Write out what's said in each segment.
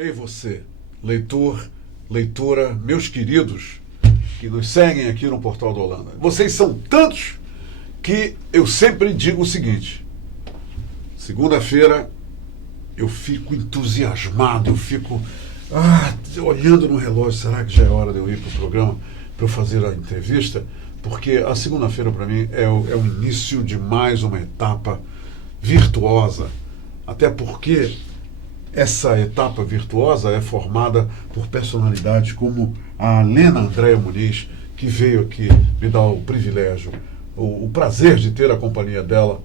Ei você, leitor, leitora, meus queridos, que nos seguem aqui no Portal da Holanda. Vocês são tantos que eu sempre digo o seguinte: segunda-feira eu fico entusiasmado, eu fico olhando no relógio, será que já é hora de eu ir para o programa para eu fazer a entrevista? Porque a segunda-feira para mim é o início de mais uma etapa virtuosa, até porque essa etapa virtuosa é formada por personalidades como a Lena Andréa Muniz, que veio aqui me dar o privilégio, o prazer de ter a companhia dela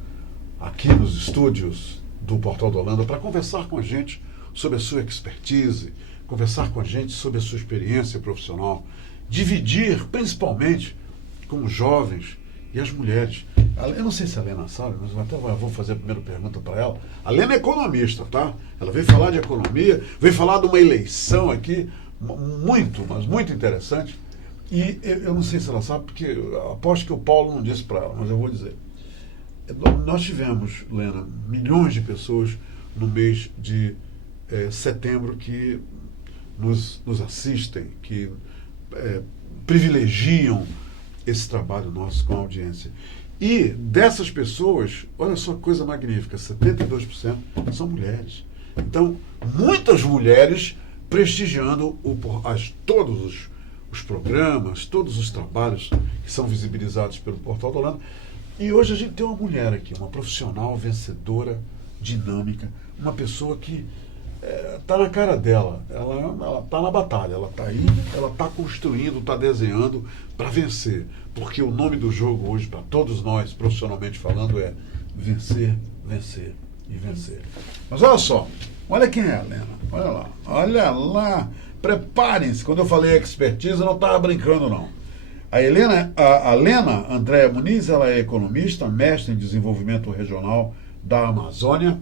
aqui nos estúdios do Portal da Holanda para conversar com a gente sobre a sua expertise, conversar com a gente sobre a sua experiência profissional, dividir principalmente com os jovens e as mulheres. Eu não sei se a Lena sabe, mas eu até vou fazer a primeira pergunta para ela. A Lena é economista, tá? Ela veio falar de economia, veio falar de uma eleição aqui, mas muito interessante. E eu não sei se ela sabe, porque eu aposto que o Paulo não disse para ela, mas eu vou dizer. Nós tivemos, Lena, milhões de pessoas no mês de setembro que nos assistem, que privilegiam esse trabalho nosso com a audiência. E dessas pessoas, olha só que coisa magnífica, 72% são mulheres. Então, muitas mulheres prestigiando todos os programas, todos os trabalhos que são visibilizados pelo Portal da Holanda. E hoje a gente tem uma mulher aqui, uma profissional vencedora, dinâmica, uma pessoa que está na cara dela, ela está na batalha, ela está aí, ela está construindo, está desenhando para vencer. Porque o nome do jogo hoje, para todos nós, profissionalmente falando, é vencer, vencer e vencer. Mas olha só, olha quem é a Lena, olha lá, preparem-se, quando eu falei expertise, eu não estava brincando não. A Lena Andréa Muniz, ela é economista, mestre em desenvolvimento regional da Amazônia,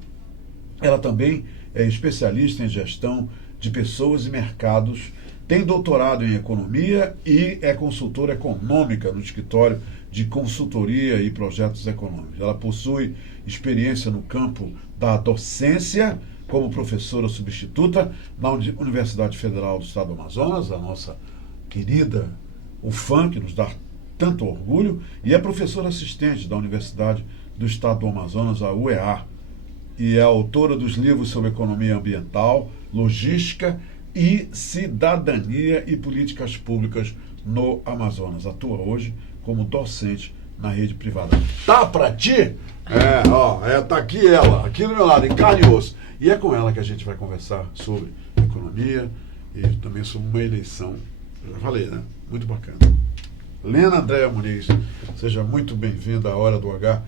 ela também é especialista em gestão de pessoas e mercados, tem doutorado em economia e é consultora econômica no escritório de consultoria e projetos econômicos. Ela possui experiência no campo da docência como professora substituta na Universidade Federal do Estado do Amazonas, a nossa querida UFAM, que nos dá tanto orgulho, e é professora assistente da Universidade do Estado do Amazonas, a UEA, e é autora dos livros sobre economia ambiental, logística e cidadania e políticas públicas no Amazonas. Atua hoje como docente na rede privada. Tá pra ti? Tá aqui ela, aqui do meu lado, em carne e osso. E é com ela que a gente vai conversar sobre economia e também sobre uma eleição. Eu já falei, né? Muito bacana. Lena Andréa Muniz, seja muito bem-vinda à Hora do H.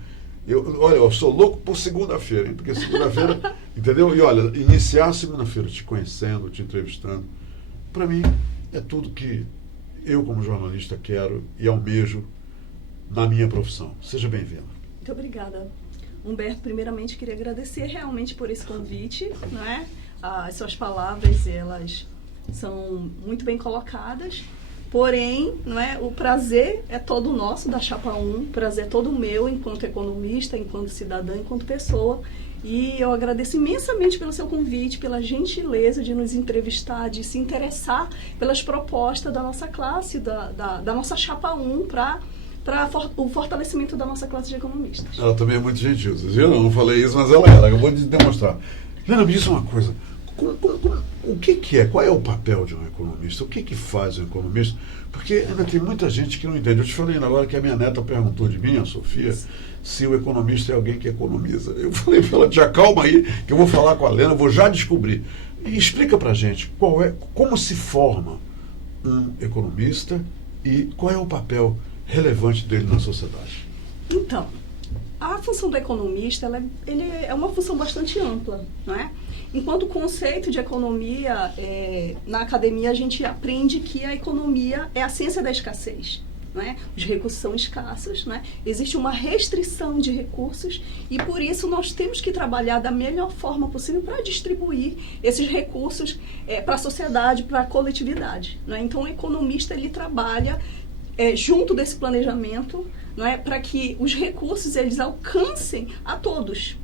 Eu sou louco por segunda-feira, hein? Porque segunda-feira, entendeu? E olha, iniciar a segunda-feira te conhecendo, te entrevistando, para mim é tudo que eu como jornalista quero e almejo na minha profissão. Seja bem-vinda. Muito obrigada. Humberto, primeiramente queria agradecer realmente por esse convite, não é? As suas palavras, elas são muito bem colocadas. Porém, não é, o prazer é todo nosso da Chapa 1, o prazer é todo meu enquanto economista, enquanto cidadã, enquanto pessoa. E eu agradeço imensamente pelo seu convite, pela gentileza de nos entrevistar, de se interessar pelas propostas da nossa classe, da nossa Chapa 1 para o fortalecimento da nossa classe de economistas. Ela também é muito gentil, vocês viram? Eu não falei isso, mas ela acabou de demonstrar. Lena, me diz uma coisa. O que é? Qual é o papel de um economista? O que faz um economista? Porque ainda tem muita gente que não entende. Eu te falei agora que a minha neta perguntou de mim, a Sofia, se o economista é alguém que economiza. Eu falei para ela, te acalma aí, que eu vou falar com a Lena, eu vou já descobrir. E explica para a gente como se forma um economista e qual é o papel relevante dele na sociedade. Então, a função do economista ele é uma função bastante ampla, não é? Enquanto o conceito de economia, na academia a gente aprende que a economia é a ciência da escassez. Não é? Os recursos são escassos, não é? Existe uma restrição de recursos e por isso nós temos que trabalhar da melhor forma possível para distribuir esses recursos para a sociedade, para a coletividade. Não é? Então o economista ele trabalha junto desse planejamento, não é? Para que os recursos eles alcancem a todos.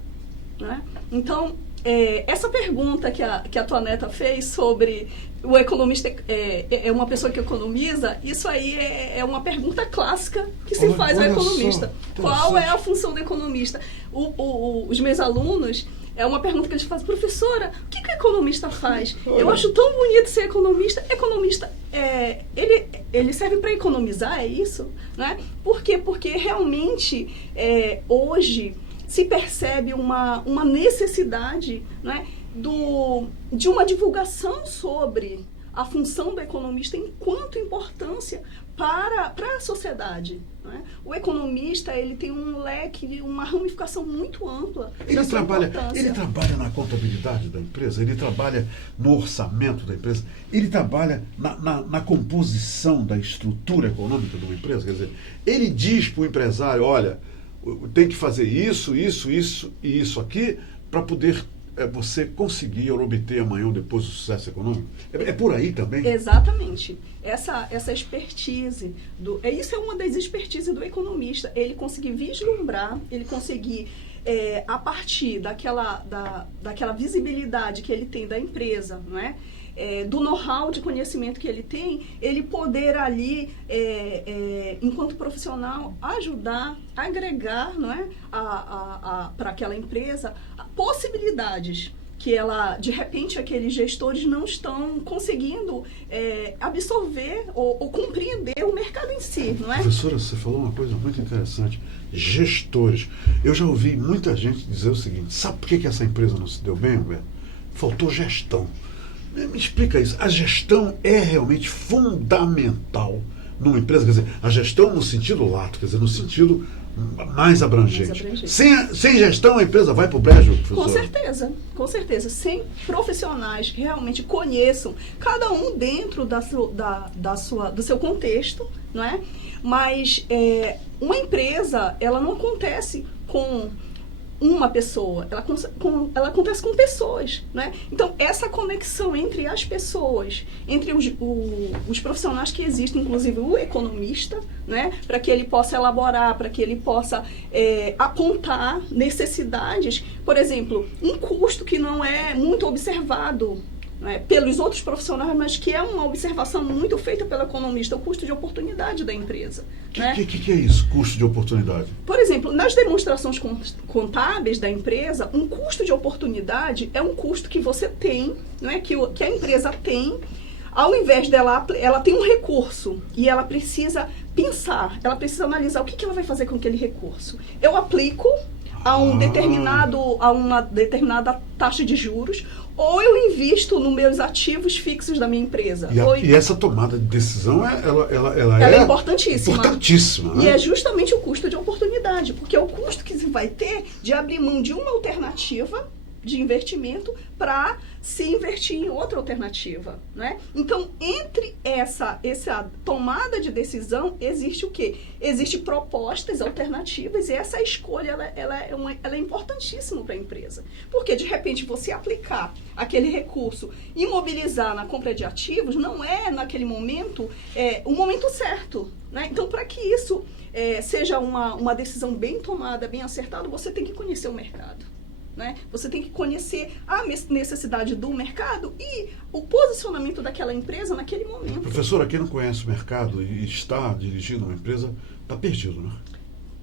Não é? Então, essa pergunta que a tua neta fez sobre o economista é uma pessoa que economiza, isso aí é uma pergunta clássica que se faz ao economista. Qual é a função do economista? Os meus alunos, é uma pergunta que eles fazem: professora, o que o economista faz? Eu acho tão bonito ser economista. Economista, ele serve para economizar, é isso? Né? Por quê? Porque realmente, hoje, se percebe uma necessidade, né, de uma divulgação sobre a função do economista enquanto importância para a sociedade. Né? O economista, ele tem um leque, uma ramificação muito ampla. Ele trabalha na contabilidade da empresa, ele trabalha no orçamento da empresa, ele trabalha na composição da estrutura econômica de uma empresa. Quer dizer, ele diz para o empresário: olha, tem que fazer isso, isso, isso e isso aqui para poder você conseguir ou obter amanhã ou depois o sucesso econômico. É por aí também? Exatamente. Essa expertise, isso é uma das expertises do economista. Ele conseguir vislumbrar, ele conseguir, a partir daquela visibilidade que ele tem da empresa, não é? Do know-how de conhecimento que ele tem, ele poder ali, enquanto profissional, ajudar, agregar, não é? Para aquela empresa possibilidades que ela, de repente, aqueles gestores não estão conseguindo absorver ou compreender o mercado em si, não é? Professora, você falou uma coisa muito interessante. Gestores. Eu já ouvi muita gente dizer o seguinte: sabe por que essa empresa não se deu bem, Humberto? Faltou gestão. Me explica isso. A gestão é realmente fundamental numa empresa? Quer dizer, a gestão no sentido lato, quer dizer, no sentido mais abrangente. Sem gestão, a empresa vai para o brejo, professor? Com certeza. Sem profissionais que realmente conheçam, cada um dentro do seu contexto, não é? Mas uma empresa, ela não acontece com uma pessoa, ela acontece com pessoas, né? Então, essa conexão entre as pessoas, entre os profissionais que existem, inclusive o economista, né? Para que ele possa elaborar, para que ele possa apontar necessidades. Por exemplo, um custo que não é muito observado, né, pelos outros profissionais, mas que é uma observação muito feita pelo economista: o custo de oportunidade da empresa. O que é isso, custo de oportunidade? Por exemplo, nas demonstrações contábeis da empresa, um custo de oportunidade é um custo que você tem, né, que a empresa tem, ao invés dela, ela tem um recurso e ela precisa pensar, ela precisa analisar o que ela vai fazer com aquele recurso. Eu aplico a uma determinada taxa de juros, ou eu invisto nos meus ativos fixos da minha empresa. E essa tomada de decisão, ela é importantíssima. Importantíssima, né? E é justamente o custo de oportunidade, porque é o custo que se vai ter de abrir mão de uma alternativa de investimento para se investir em outra alternativa, né? Então, entre essa tomada de decisão, existe o quê? Existem propostas alternativas, e essa escolha ela é importantíssima para a empresa. Porque, de repente, você aplicar aquele recurso, imobilizar na compra de ativos, não é, naquele momento, o momento certo, né? Então, para que isso seja uma decisão bem tomada, bem acertada, você tem que conhecer o mercado. Né? Você tem que conhecer a necessidade do mercado e o posicionamento daquela empresa naquele momento. Professora, quem não conhece o mercado e está dirigindo uma empresa, está perdido, né?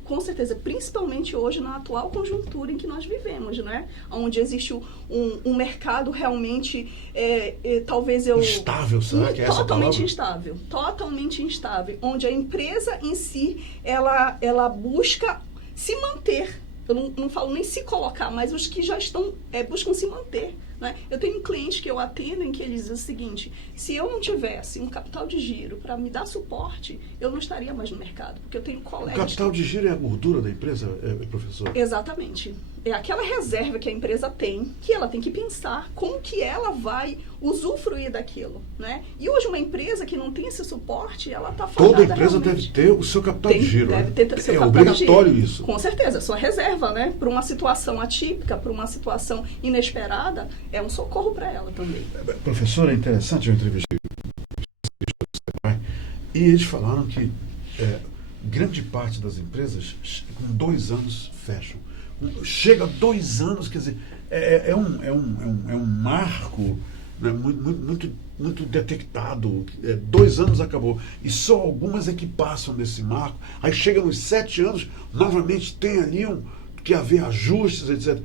Com certeza, principalmente hoje na atual conjuntura em que nós vivemos, né? Onde existe um mercado realmente, talvez instável, será que é essa palavra? Totalmente instável, onde a empresa em si, ela busca se manter. Eu não falo nem se colocar, mas os que já estão buscam se manter. Né? Eu tenho clientes que eu atendo em que eles dizem o seguinte: se eu não tivesse um capital de giro para me dar suporte, eu não estaria mais no mercado, porque eu tenho colegas... O capital de giro é a gordura da empresa, professor? Exatamente. É aquela reserva que a empresa tem, que ela tem que pensar como que ela vai usufruir daquilo. Né? E hoje uma empresa que não tem esse suporte, ela está fadada. Toda empresa deve ter o seu capital de giro. Deve ter seu capital de obrigatório giro. Isso. Com certeza. Sua reserva, né? Para uma situação atípica, para uma situação inesperada, é um socorro para ela também. Professor, é interessante, eu entrevistei e eles falaram que grande parte das empresas com 2 anos fecham. Chega a 2 anos, quer dizer, é um marco, né, muito detectado. 2 anos acabou. E só algumas é que passam desse marco. Aí chega nos 7 anos, novamente tem ali que haver ajustes, etc.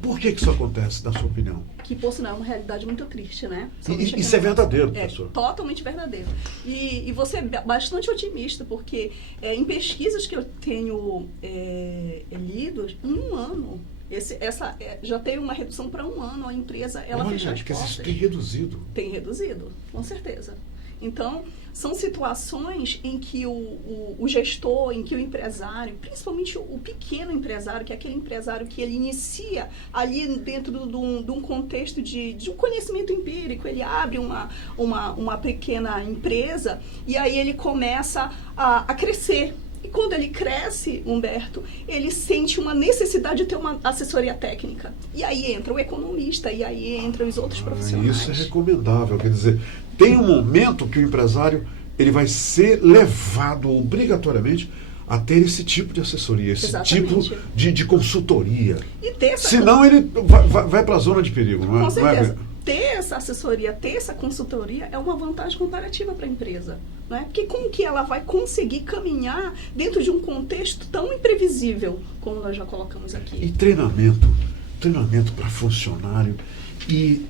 Por que isso acontece, na sua opinião? Que, por sinal, é uma realidade muito triste, né? Isso é verdadeiro, professor? É totalmente verdadeiro. E você é bastante otimista, porque em pesquisas que eu tenho lido, em 1 ano, já teve uma redução para 1 ano, a empresa fechou as portas. Tem reduzido. Tem reduzido, com certeza. Então, são situações em que o gestor, em que o empresário, principalmente o pequeno empresário, que é aquele empresário que ele inicia ali dentro de um contexto de um conhecimento empírico, ele abre uma pequena empresa e aí ele começa a crescer. E quando ele cresce, Humberto, ele sente uma necessidade de ter uma assessoria técnica. E aí entra o economista, e aí entram os outros profissionais. Isso é recomendável. Quer dizer, tem um momento que o empresário ele vai ser levado obrigatoriamente a ter esse tipo de assessoria, esse Exatamente. tipo de consultoria. E ter essa Senão ele vai para a zona de perigo, não é? Com certeza. Não é? Ter essa assessoria, ter essa consultoria é uma vantagem comparativa para a empresa. Não é? Porque como que ela vai conseguir caminhar dentro de um contexto tão imprevisível, como nós já colocamos aqui? E treinamento para funcionário e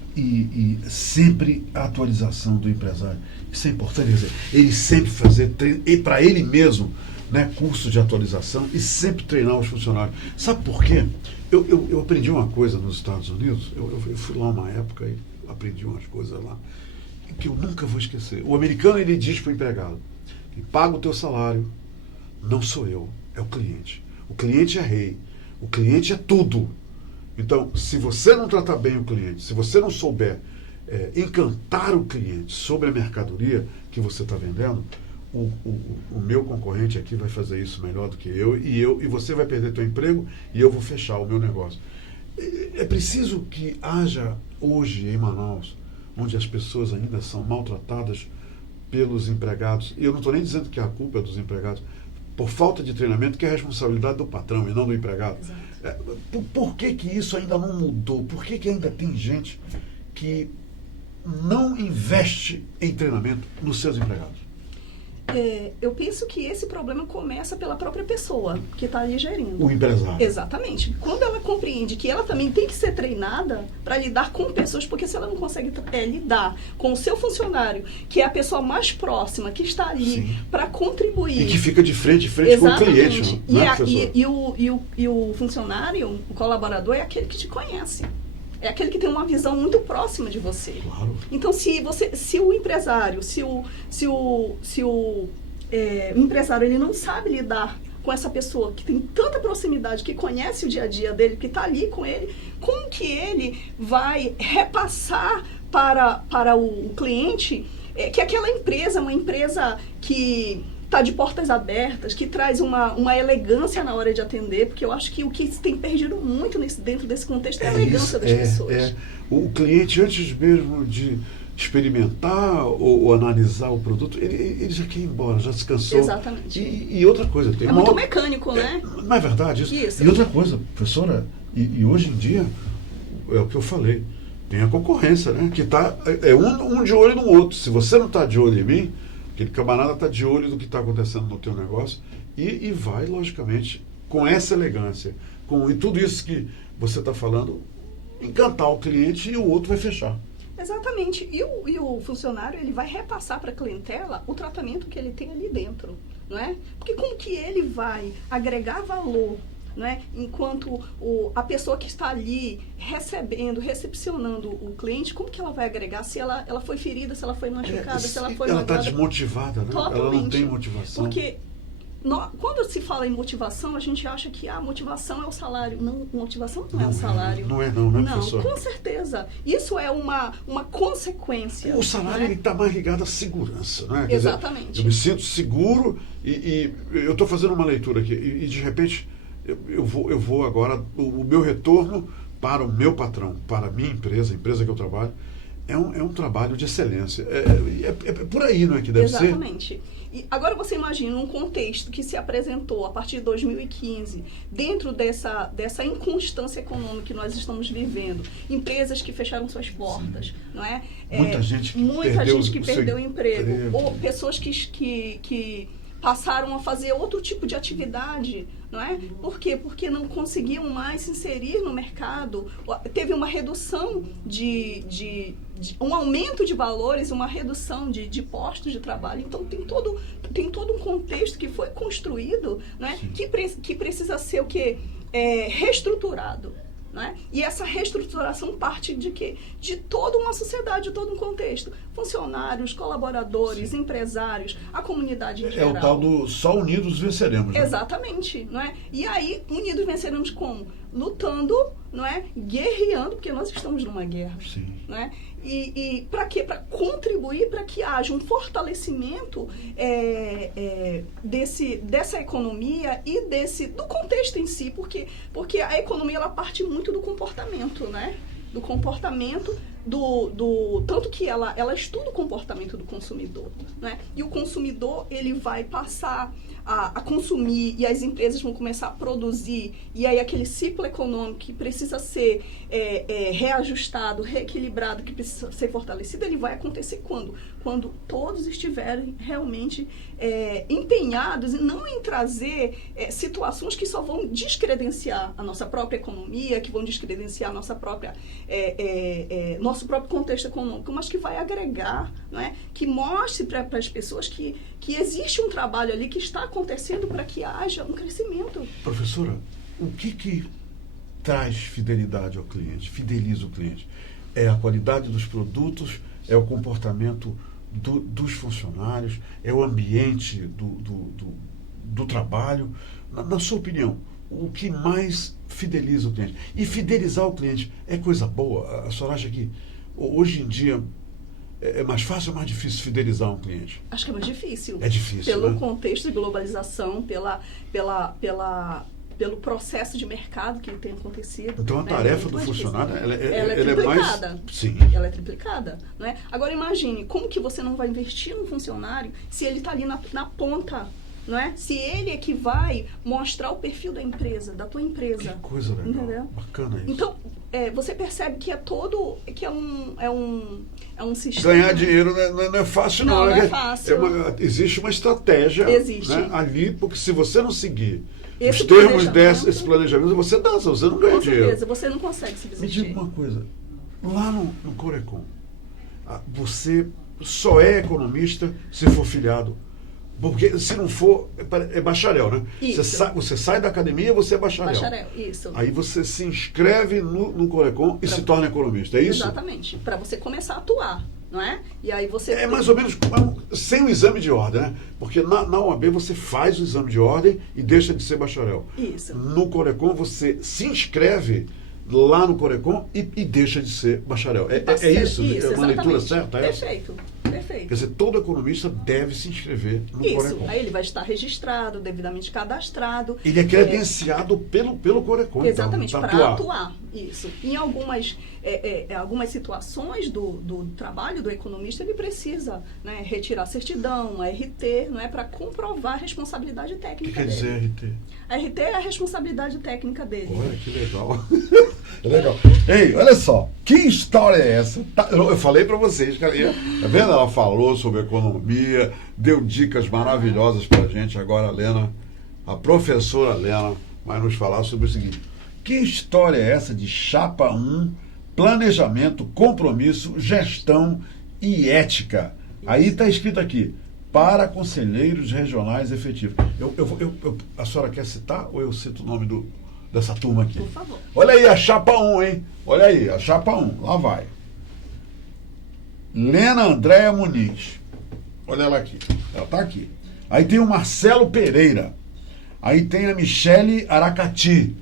sempre a atualização do empresário. Isso é importante, quer dizer, ele sempre fazer para ele mesmo, né, curso de atualização e sempre treinar os funcionários. Sabe por quê? Eu aprendi uma coisa nos Estados Unidos, eu fui lá uma época e aprendi umas coisas lá que eu nunca vou esquecer. O americano, ele diz para o empregado: quem paga o teu salário não sou eu, é o cliente. O cliente é rei, o cliente é tudo. Então, se você não tratar bem o cliente, se você não souber encantar o cliente sobre a mercadoria que você está vendendo, o meu concorrente aqui vai fazer isso melhor do que eu, e você vai perder teu emprego e eu vou fechar o meu negócio. É preciso que haja hoje em Manaus, onde as pessoas ainda são maltratadas pelos empregados, e eu não estou nem dizendo que a culpa é dos empregados, por falta de treinamento, que é a responsabilidade do patrão e não do empregado. Por que isso ainda não mudou? Por que ainda tem gente que não investe em treinamento nos seus empregados? Eu penso que esse problema começa pela própria pessoa que está ali gerindo. O empresário. Exatamente. Quando ela compreende que ela também tem que ser treinada para lidar com pessoas, porque se ela não consegue lidar com o seu funcionário, que é a pessoa mais próxima, que está ali para contribuir. E que fica de frente com o cliente. E o funcionário, o colaborador, é aquele que te conhece. É aquele que tem uma visão muito próxima de você. Claro. Então, se o empresário, o empresário ele não sabe lidar com essa pessoa que tem tanta proximidade, que conhece o dia a dia dele, que está ali com ele, como que ele vai repassar para o cliente que aquela empresa é uma empresa que está de portas abertas, que traz uma elegância na hora de atender, porque eu acho que o que se tem perdido muito dentro desse contexto é a elegância das pessoas. O cliente, antes mesmo de experimentar ou analisar o produto, ele já quer ir embora, já se cansou. Exatamente. E outra coisa... Tem muito mecânico, né? Não é verdade isso? Isso. E outra coisa, professora, e hoje em dia, é o que eu falei, tem a concorrência, né? Que tá, um de olho no outro. Se você não está de olho em mim, aquele camarada está de olho do que está acontecendo no teu negócio e vai, logicamente, com essa elegância, e tudo isso que você está falando, encantar o cliente e o outro vai fechar. Exatamente. E o funcionário ele vai repassar para a clientela o tratamento que ele tem ali dentro, não é? Porque como que ele vai agregar valor, não é? Enquanto a pessoa que está ali recepcionando o cliente, como que ela vai agregar? Se ela foi ferida, se ela foi machucada, se ela foi ela está desmotivada, né? Totalmente. Ela não tem motivação. Porque quando se fala em motivação, a gente acha que a motivação é o salário. Não, motivação não é o salário. Não, né, professor? Com certeza. Isso é uma consequência. O salário né? está mais ligado à segurança, né? Quer Exatamente. dizer, eu me sinto seguro e eu estou fazendo uma leitura aqui e de repente eu vou agora, o meu retorno para o meu patrão, para a minha empresa, a empresa que eu trabalho, é um trabalho de excelência. É por aí, não é que deve ser? Exatamente. E agora você imagina um contexto que se apresentou a partir de 2015, dentro dessa inconstância econômica que nós estamos vivendo, empresas que fecharam suas portas, não é? Muita gente que perdeu o emprego, ou pessoas que passaram a fazer outro tipo de atividade, não é? Por quê? Porque não conseguiam mais se inserir no mercado. Teve uma redução um aumento de valores, uma redução de postos de trabalho. Então, tem todo um contexto que foi construído, não é? Que precisa ser o quê? Reestruturado. Não é? E essa reestruturação parte de quê? De toda uma sociedade, de todo um contexto. Funcionários, colaboradores, empresários, a comunidade em geral. É o tal do só unidos venceremos. Né? Exatamente. Não é? E aí, unidos venceremos como? Lutando, não é? Guerreando, porque nós estamos numa guerra. Sim. Não é? E para quê? Para contribuir para que haja um fortalecimento dessa economia e do contexto em si, porque a economia ela parte muito do comportamento, né? Do comportamento tanto que ela estuda o comportamento do consumidor, né? E o consumidor ele vai passar a consumir e as empresas vão começar a produzir, e aí aquele ciclo econômico que precisa ser reajustado, reequilibrado, que precisa ser fortalecido, ele vai acontecer quando todos estiverem realmente empenhados não em trazer situações que só vão descredenciar a nossa própria economia, que vão descredenciar a nossa própria nosso próprio contexto econômico, mas que vai agregar, não é? Que mostre para as pessoas que existe um trabalho ali que está acontecendo para que haja um crescimento. Professora, o que traz fidelidade ao cliente, fideliza o cliente? É a qualidade dos produtos, é o comportamento dos funcionários, é o ambiente do trabalho? Na sua opinião, o que mais fideliza o cliente? E fidelizar o cliente é coisa boa? A senhora acha que hoje em dia é mais fácil ou mais difícil fidelizar um cliente? Acho que é mais difícil. É difícil, pelo né? contexto de globalização, pelo processo de mercado que tem acontecido. Então a tarefa do funcionário ela é triplicada. É mais... Sim. Ela é triplicada, não é? Agora imagine, como que você não vai investir num funcionário se ele está ali na ponta, não é? Se ele é que vai mostrar o perfil da empresa, da tua empresa. Que coisa legal. Entendeu? Bacana isso. Então, você percebe que é um sistema... Ganhar dinheiro não é fácil, não. Não é fácil. Existe uma estratégia, Existe. Né, ali, porque se você não seguir Esse os termos planejamento- desse planejamento, você dança, você não ganha Com dinheiro. certeza, você não consegue Me subsistir. diga uma coisa, lá no Corecon, você só é economista se for filiado. Porque se não for, é bacharel, né? Isso. Você sai da academia, você é bacharel. Bacharel, isso. Aí você se inscreve no Corecon e se torna economista, é isso? Exatamente. Para você começar a atuar, não é? E aí você... É mais ou menos sem o exame de ordem, né? Porque na OAB você faz o exame de ordem e deixa de ser bacharel. Isso. No Corecon você se inscreve lá no Corecon e deixa de ser bacharel. É isso? É uma leitura certa? É essa? Perfeito. Quer dizer, todo economista deve se inscrever no Isso. Corecon. Aí ele vai estar registrado, devidamente cadastrado. Ele é credenciado pelo Corecon. Exatamente, então, para atuar. Isso. Em algumas situações do trabalho do economista, ele precisa, né, retirar certidão, a RT, não é, para comprovar a responsabilidade O que técnica quer dele. dizer RT? A RT é a responsabilidade técnica dele. Olha, que legal. Legal. Ei, olha só, que história é essa? Eu falei pra vocês, cara. Tá vendo? Ela falou sobre economia, deu dicas maravilhosas pra gente. Agora a professora Lena, vai nos falar sobre o seguinte. Que história é essa de Chapa 1, planejamento, compromisso, gestão e ética? Aí está escrito aqui, para conselheiros regionais efetivos. A senhora quer citar ou eu cito o nome dessa turma aqui? Por favor. Olha aí a Chapa 1, hein? Olha aí, a Chapa 1. Lá vai. Lena Andréa Muniz. Olha ela aqui. Ela está aqui. Aí tem o Marcelo Pereira. Aí tem a Michele Aracati.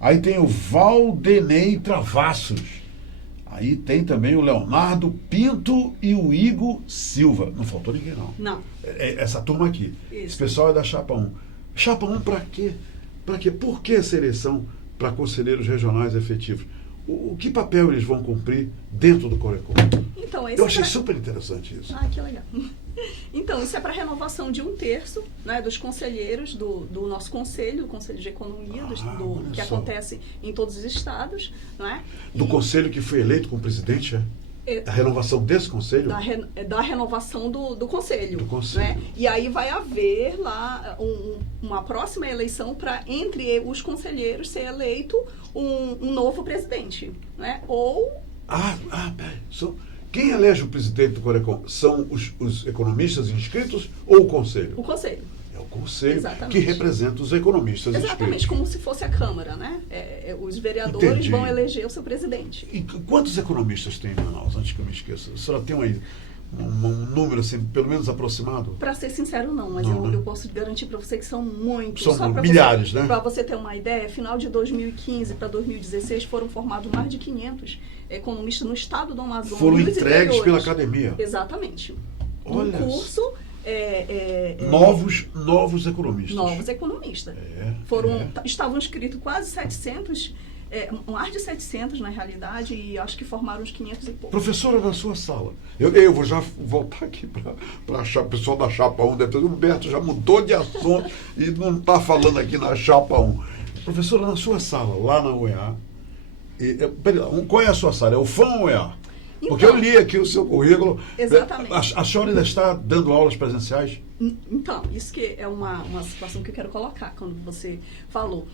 Aí tem o Valdenei Travassos. Aí tem também o Leonardo Pinto e o Igor Silva. Não faltou ninguém, não. Não. Essa turma aqui. Isso. Esse pessoal é da Chapa 1. Chapa 1 para quê? Para quê? Por que essa eleição para conselheiros regionais efetivos? O que papel eles vão cumprir dentro do Corecon? Então, esse Eu achei super interessante isso. Ah, que legal. Então, isso é para renovação de 1/3, né, dos conselheiros do nosso conselho, o Conselho de Economia, que acontece em todos os estados, não é? Do conselho que foi eleito como presidente, a renovação desse conselho? Da renovação do conselho. Do conselho. Né? E aí vai haver lá uma próxima eleição para, entre os conselheiros, ser eleito um novo presidente. Né? Ou... Peraí. Quem elege o presidente do Corecon? São os economistas inscritos ou o conselho? O conselho. É o conselho. Exatamente. Que representa os economistas Exatamente, inscritos. Como se fosse a Câmara, né? Os vereadores Entendi. vão eleger o seu presidente. E quantos economistas tem em Manaus, antes que eu me esqueça? A senhora tem um número, assim, pelo menos aproximado? Para ser sincero, não, mas Não, né? eu posso garantir para você que são muitos. São milhares, né? Para você ter uma ideia, final de 2015 para 2016 foram formados mais de 500 economistas no estado do Amazonas. Foram nos entregues interiores. pela academia. Exatamente. Olha. Um curso... Novos economistas. Novos economistas. Estavam inscritos quase 700, mais de 700 na realidade, e acho que formaram uns 500 e pouco. Professora, na sua sala, eu vou já voltar aqui para o pessoal da Chapa 1, depois o Humberto já mudou de assunto e não está falando aqui na Chapa 1. Professora, na sua sala, lá na UEA, qual é a sua sala? É o FAM ou UEA? Porque eu li aqui o seu currículo. Exatamente. A senhora ainda está dando aulas presenciais? Então, isso que é uma situação que eu quero colocar quando você falou.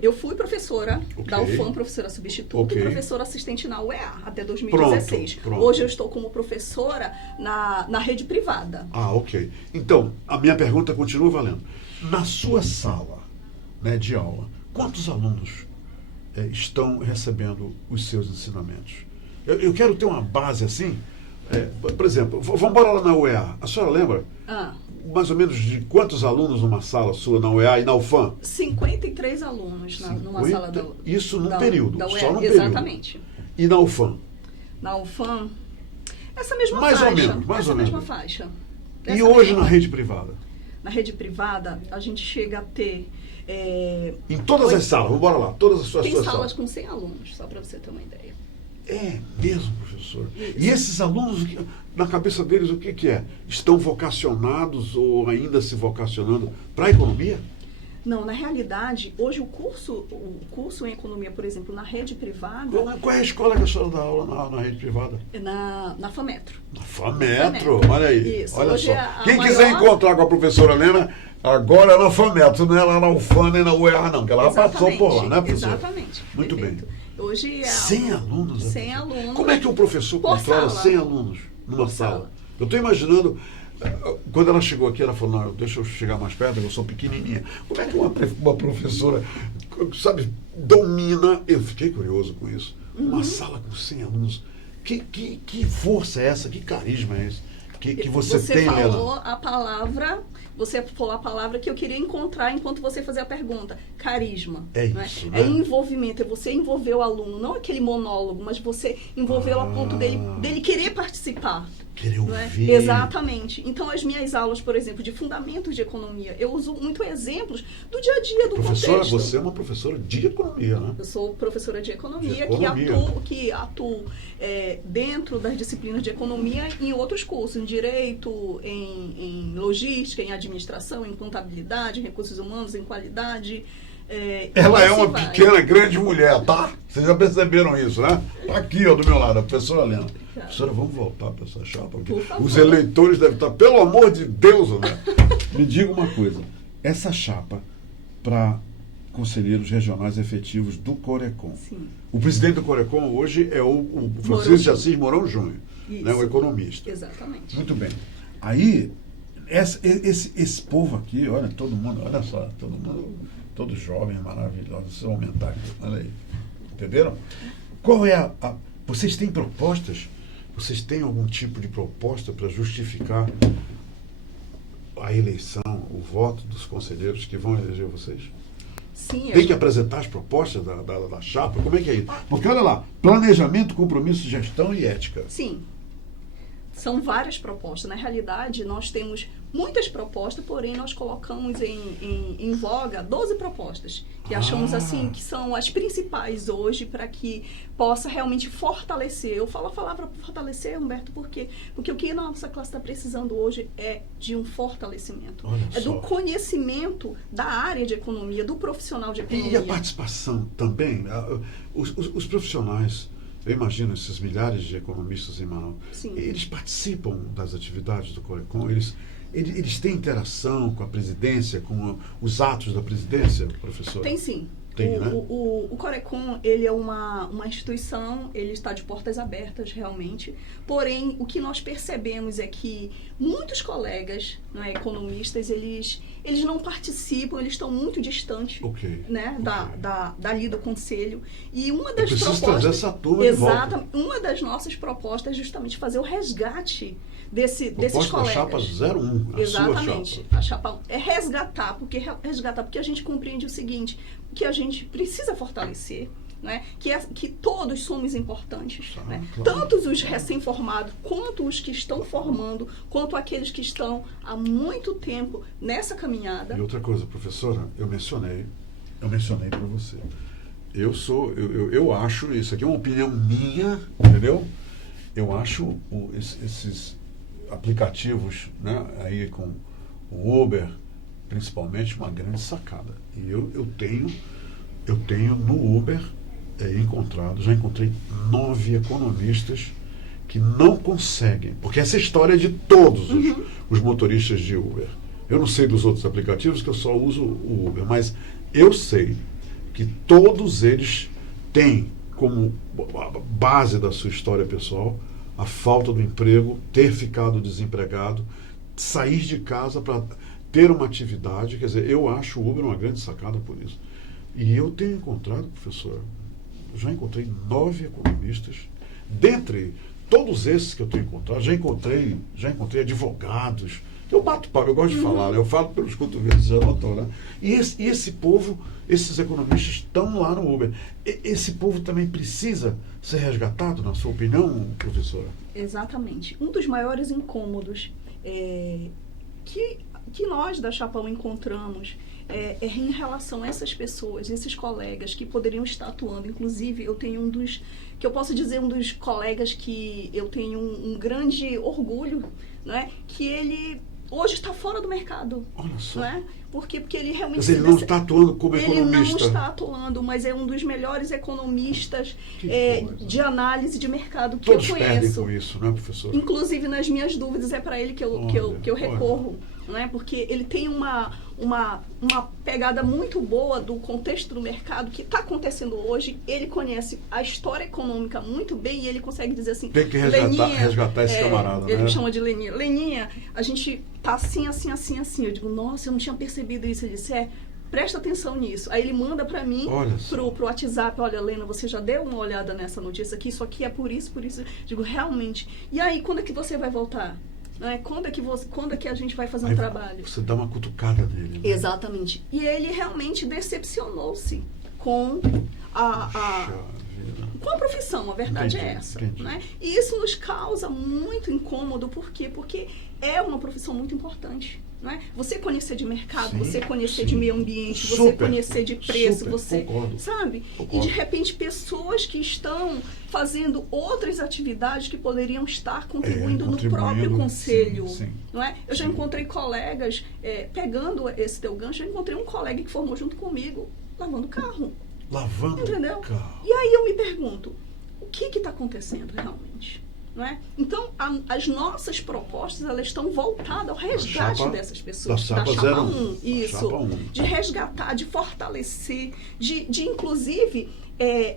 Eu fui professora da UFAM, professora substituta e professora assistente na UEA até 2016. Pronto. Hoje eu estou como professora na rede privada. Ok. Então, a minha pergunta continua valendo. Na sua sala, né, de aula, quantos alunos estão recebendo os seus ensinamentos? Eu quero ter uma base assim. Por exemplo, vamos embora lá na UEA. A senhora lembra mais ou menos de quantos alunos numa sala sua na UEA e na UFAM? 53 alunos numa sala da Isso num período, UEA, só num período. Exatamente. E na UFAM? Na UFAM, essa mesma mais faixa. Ou menos, mais essa ou menos. mesma faixa. E hoje na rede privada? Na rede privada, a gente chega a ter... em todas as salas, vamos embora lá, todas as suas tem salas. salas com 100 alunos, só para você ter uma ideia. É mesmo, professor. Isso. E esses alunos, na cabeça deles, o que é? Estão vocacionados ou ainda se vocacionando para a economia? Não, na realidade, hoje o curso em economia, por exemplo, na rede privada... Qual é a escola que a senhora dá aula na rede privada? Na FAMetro. Na FAMetro, olha aí. Isso. Olha Hoje só. Quem quiser encontrar com a professora Helena, agora é na FAMetro, não é lá na UFAM nem na UEA, não, que ela passou por lá, né, professora? Exatamente. Muito Perfeito. bem. Hoje 100 alunos? 100 alunos. Como é que o professor controla 100 alunos numa sala? Eu estou imaginando, quando ela chegou aqui, ela falou, não, deixa eu chegar mais perto, eu sou pequenininha. Como é que uma professora, sabe, domina, eu fiquei curioso com isso, uma sala com 100 alunos, que força é essa, que carisma é esse que você tem, Helena? Você falou a palavra que eu queria encontrar enquanto você fazia a pergunta. Carisma. É né? isso, né? É envolvimento. É você envolver o aluno. Não aquele monólogo, mas você envolvê-lo a ponto dele querer participar. Querer Não é? ouvir. Exatamente. Então, as minhas aulas, por exemplo, de fundamentos de economia, eu uso muito exemplos do dia a dia, do Professora, contexto. você é uma professora de economia, né? Eu sou professora de economia, que atuo dentro das disciplinas de economia em outros cursos, em direito, em logística, em administração, em contabilidade, em recursos humanos, em qualidade. Ela é assim uma vai. pequena, grande mulher, tá? Vocês já perceberam isso, né? Tá aqui, ó, do meu lado, a professora Helena. Professora, vamos voltar para essa chapa. Os eleitores devem estar, pelo amor de Deus, né? Me diga uma coisa. Essa chapa para conselheiros regionais efetivos do Corecon. Sim. O presidente do Corecon hoje é o Francisco de Assis Mourão Júnior, né, o economista. Exatamente. Muito bem. Aí, esse povo aqui, olha, todo mundo, olha só, todo mundo, todos jovens, maravilhosos, se eu aumentar aqui, olha aí. Entenderam? Qual é vocês têm propostas? Vocês têm algum tipo de proposta para justificar a eleição, o voto dos conselheiros que vão eleger vocês? Sim, Tem que apresentar as propostas da chapa? Como é que é isso? Porque olha lá, planejamento, compromisso, gestão e ética. Sim. São várias propostas. Na realidade, nós temos muitas propostas, porém nós colocamos em voga 12 propostas, que achamos assim que são as principais hoje para que possa realmente fortalecer. Eu falo a palavra fortalecer, Humberto, por quê? Porque o que a nossa classe está precisando hoje é de um fortalecimento. É do conhecimento da área de economia, do profissional de economia. E a participação também, os profissionais, eu imagino esses milhares de economistas em Manaus, Sim. Eles participam das atividades do Corecon, eles têm interação com a presidência, com os atos da presidência, professor? Tem sim. Tem, né? O Corecon, ele é uma instituição, ele está de portas abertas realmente, porém o que nós percebemos é que muitos colegas, né, economistas, eles não participam, eles estão muito distantes, né, dali do conselho, e uma das propostas, trazer essa turma de volta. Uma das nossas propostas é justamente fazer o resgate desses colegas. Da chapa 01, Exatamente. A chapa é resgatar, porque a gente compreende o seguinte, que a gente precisa fortalecer, né? Que todos somos importantes, né? Claro. Tanto os recém-formados, quanto os que estão formando, quanto aqueles que estão há muito tempo nessa caminhada. E outra coisa, professora, eu mencionei para você. Eu acho, isso aqui é uma opinião minha, entendeu? Eu acho esses aplicativos, né, aí com o Uber, principalmente, uma grande sacada. E eu tenho no Uber já encontrei 9 economistas que não conseguem, porque essa história é de todos os motoristas de Uber. Eu não sei dos outros aplicativos, que eu só uso o Uber, mas eu sei que todos eles têm como base da sua história pessoal a falta do emprego, ter ficado desempregado, sair de casa para ter uma atividade. Quer dizer, eu acho o Uber uma grande sacada por isso. E eu tenho encontrado, professor, já encontrei 9 economistas, dentre todos esses que eu tenho encontrado, já encontrei advogados. Eu bato papo, eu gosto de falar, né? Eu falo pelos cotovelos, já notou, né? E esse povo, esses economistas estão lá no Uber. Esse povo também precisa ser resgatado, na sua opinião, professora? Exatamente. Um dos maiores incômodos que nós da Chapão encontramos é em relação a essas pessoas, esses colegas que poderiam estar atuando. Inclusive, eu tenho um dos colegas que eu tenho um grande orgulho, não é? Que ele hoje está fora do mercado. Olha só. Não é? Porque ele realmente... Mas ele não está atuando como economista. Ele não está atuando, mas é um dos melhores economistas de análise de mercado que todos eu conheço. Perdem com isso, né, professor? Inclusive, nas minhas dúvidas, é para ele que eu recorro. Não é? Porque ele tem uma pegada muito boa do contexto do mercado que está acontecendo hoje. Ele conhece a história econômica muito bem e ele consegue dizer assim... Tem que resgatar esse camarada, né? Ele me chama de Leninha. Leninha, a gente tá assim, assim, assim, assim. Eu digo, nossa, eu não tinha percebido isso. Ele disse, presta atenção nisso. Aí ele manda para mim, pro WhatsApp, olha, Lena, você já deu uma olhada nessa notícia aqui? Isso aqui é por isso, por isso. Eu digo, realmente. E aí, quando é que você vai voltar? Quando é que a gente vai fazer um trabalho? Você dá uma cutucada nele. Né? Exatamente. E ele realmente decepcionou-se com com a profissão, a verdade é essa. Né? E isso nos causa muito incômodo, por quê? Porque é uma profissão muito importante. Não é? Você conhecer de mercado, você conhecer de meio ambiente, você conhecer de preço, você sabe? Concordo. E de repente pessoas que estão fazendo outras atividades que poderiam estar contribuindo no próprio conselho. Não é? Eu já encontrei colegas, pegando esse teu gancho, eu encontrei um colega que formou junto comigo, lavando carro. Entendeu? Carro. E aí eu me pergunto, o que está acontecendo realmente? Não é? Então, as nossas propostas, elas estão voltadas ao resgate dessas pessoas. Da chapa 1. Isso. De resgatar, de fortalecer, de inclusive,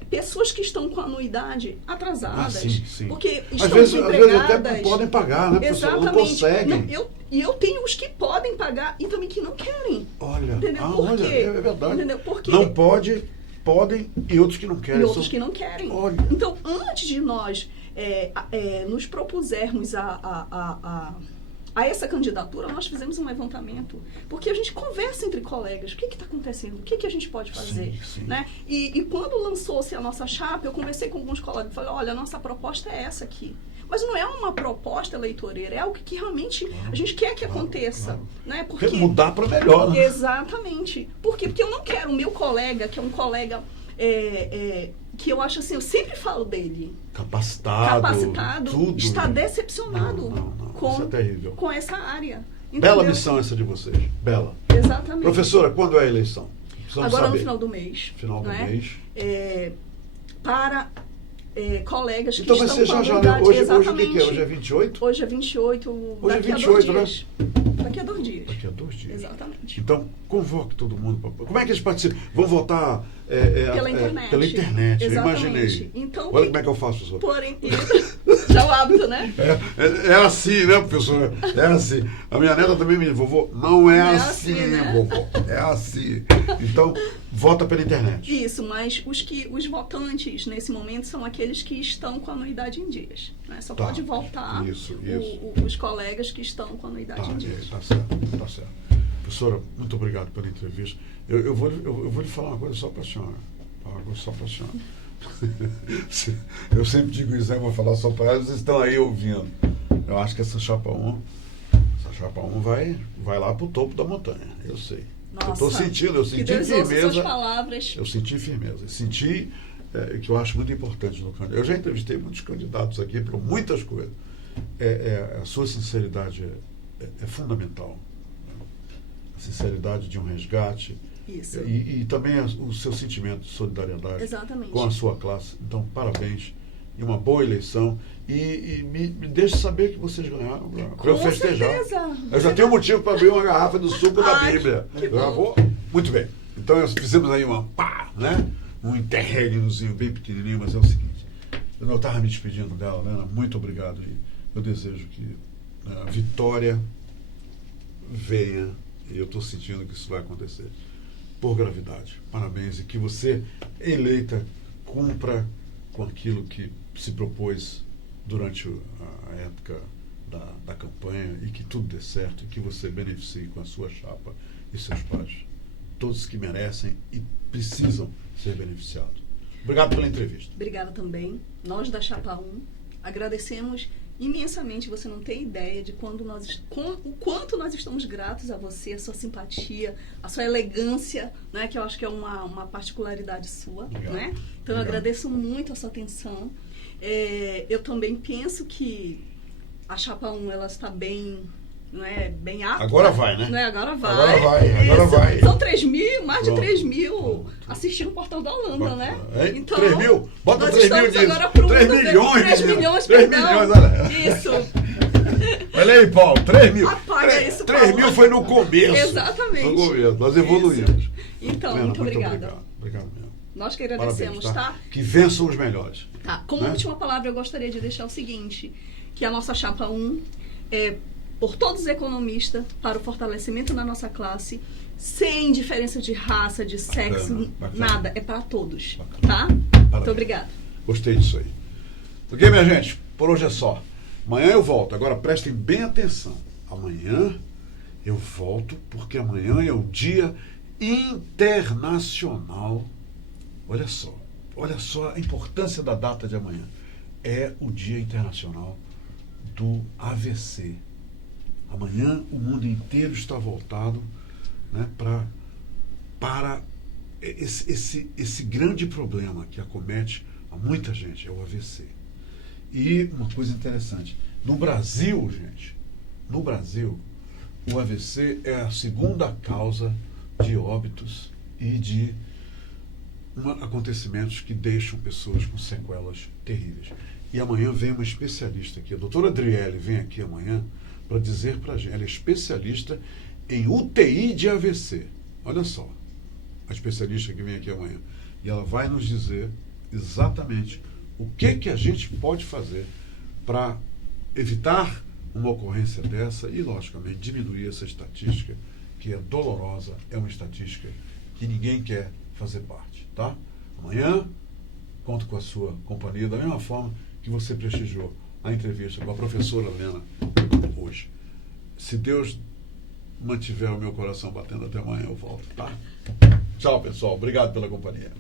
pessoas que estão com anuidade atrasadas. Sim. Porque às estão vezes desempregadas. até podem pagar, né, professor? Exatamente. Não conseguem. Eu tenho os que podem pagar e também que não querem. Olha, entendeu? Por quê? É verdade. Entendeu? Porque não podem e outros que não querem. E outros que não querem. Olha. Então, antes de nós nos propusermos a essa candidatura, nós fizemos um levantamento, porque a gente conversa entre colegas, o que está acontecendo, o que a gente pode fazer, sim. Né? E quando lançou-se a nossa chapa, eu conversei com alguns colegas e falei, olha, a nossa proposta é essa aqui, mas não é uma proposta eleitoreira, é algo que realmente a gente quer que aconteça. Né? Porque mudar para melhor, né? Exatamente. Por quê? Porque eu não quero o meu colega, que é um colega que eu acho assim, eu sempre falo dele. Capacitado, tudo, está decepcionado isso é terrível. Com essa área. Entendeu? Bela missão essa de vocês. Bela. Exatamente. Professora, quando é a eleição? Precisamos agora saber. No final do mês. Final do mês. Para colegas então que vai ser estão já, com a hoje, exatamente. Hoje o que é? Hoje é 28? Hoje é 28. Hoje daqui é 28, a 2 dias. Daqui a 2 dias. Daqui a 2 dias. Exatamente. Então, convoque todo mundo. Como é que eles participam? Vão votar pela internet. Pela internet, exatamente. Eu imaginei. Então, olha como é que eu faço, professor. Porém, já é o hábito, né? É assim, né, professor? É assim. A minha neta também me diz, vovô, não é assim, né? vovô. É assim. Então, vota pela internet. Isso, mas os votantes, nesse momento, são aqueles que estão com a anuidade em dias. Né? Só pode votar os colegas que estão com a anuidade em dias. Tá certo. Professora, muito obrigado pela entrevista. Eu vou lhe falar uma coisa só para a senhora. Eu sempre digo isso, eu vou falar só para elas, vocês estão aí ouvindo. Eu acho que essa chapa 1 vai lá para o topo da montanha, eu sei. Nossa, eu senti firmeza. Suas palavras. Eu senti firmeza. Senti que eu acho muito importante no candidato. Eu já entrevistei muitos candidatos aqui para muitas coisas. A sua sinceridade é fundamental. A sinceridade de um resgate. Isso. E também o seu sentimento de solidariedade. Exatamente. Com a sua classe. Então, parabéns. E uma boa eleição. E me deixe saber que vocês ganharam para eu festejar. Certeza. Eu já tenho motivo para abrir uma garrafa do suco da Bíblia. Muito bem. Então, nós fizemos aí um interregnozinho bem pequenininho, mas é o seguinte. Eu não estava me despedindo dela, né? Muito obrigado. E eu desejo que a vitória venha. E eu estou sentindo que isso vai acontecer. Por gravidade. Parabéns. E que você, eleita, cumpra com aquilo que se propôs durante a época da campanha e que tudo dê certo e que você beneficie com a sua chapa e seus pais. Todos que merecem e precisam ser beneficiados. Obrigado pela entrevista. Obrigada também. Nós da Chapa 1 agradecemos imensamente. Você não tem ideia de o quanto nós estamos gratos a você, a sua simpatia, a sua elegância, né, que eu acho que é uma particularidade sua. Né? Então, eu agradeço muito a sua atenção. Eu também penso que a Chapa 1 ela está bem, bem apta. Agora vai, né? Agora vai. Agora vai. São 3 mil, mais de 3 mil assistindo o Portal da Holanda, né? Então, 3 mil? Bota 3 mil disso. 3 milhões, 3 milhões, 3 milhões, olha. Isso. Olha aí, Paulo, 3 mil. Apaga isso, 3 Paulo. mil foi no começo. Exatamente. No começo, nós evoluímos. Então, muito obrigada. Obrigado mesmo. Nós que agradecemos, tá? Que vençam os melhores. Tá. Como última palavra, eu gostaria de deixar o seguinte, que a nossa Chapa 1 é por todos economistas, para o fortalecimento da nossa classe, sem diferença de raça, de sexo, nada. É para todos. Tá? Muito obrigada. Gostei disso aí. Ok, minha gente? Por hoje é só. Amanhã eu volto. Agora prestem bem atenção. Amanhã eu volto, porque amanhã é o Dia Internacional. Olha só a importância da data de amanhã. É o Dia Internacional do AVC. Amanhã o mundo inteiro está voltado, né, para esse grande problema que acomete a muita gente, é o AVC. E uma coisa interessante, no Brasil, gente, o AVC é a segunda causa de óbitos e de acontecimentos que deixam pessoas com sequelas terríveis. E amanhã vem uma especialista aqui, a doutora Adriele vem aqui amanhã para dizer para a gente, ela é especialista em UTI de AVC. Olha só, a especialista que vem aqui amanhã. E ela vai nos dizer exatamente o que a gente pode fazer para evitar uma ocorrência dessa e, logicamente, diminuir essa estatística, que é dolorosa, é uma estatística que ninguém quer fazer parte, tá? Amanhã, conto com a sua companhia, da mesma forma que você prestigiou a entrevista com a professora Lena hoje. Se Deus mantiver o meu coração batendo até amanhã, eu volto, tá? Tchau, pessoal. Obrigado pela companhia.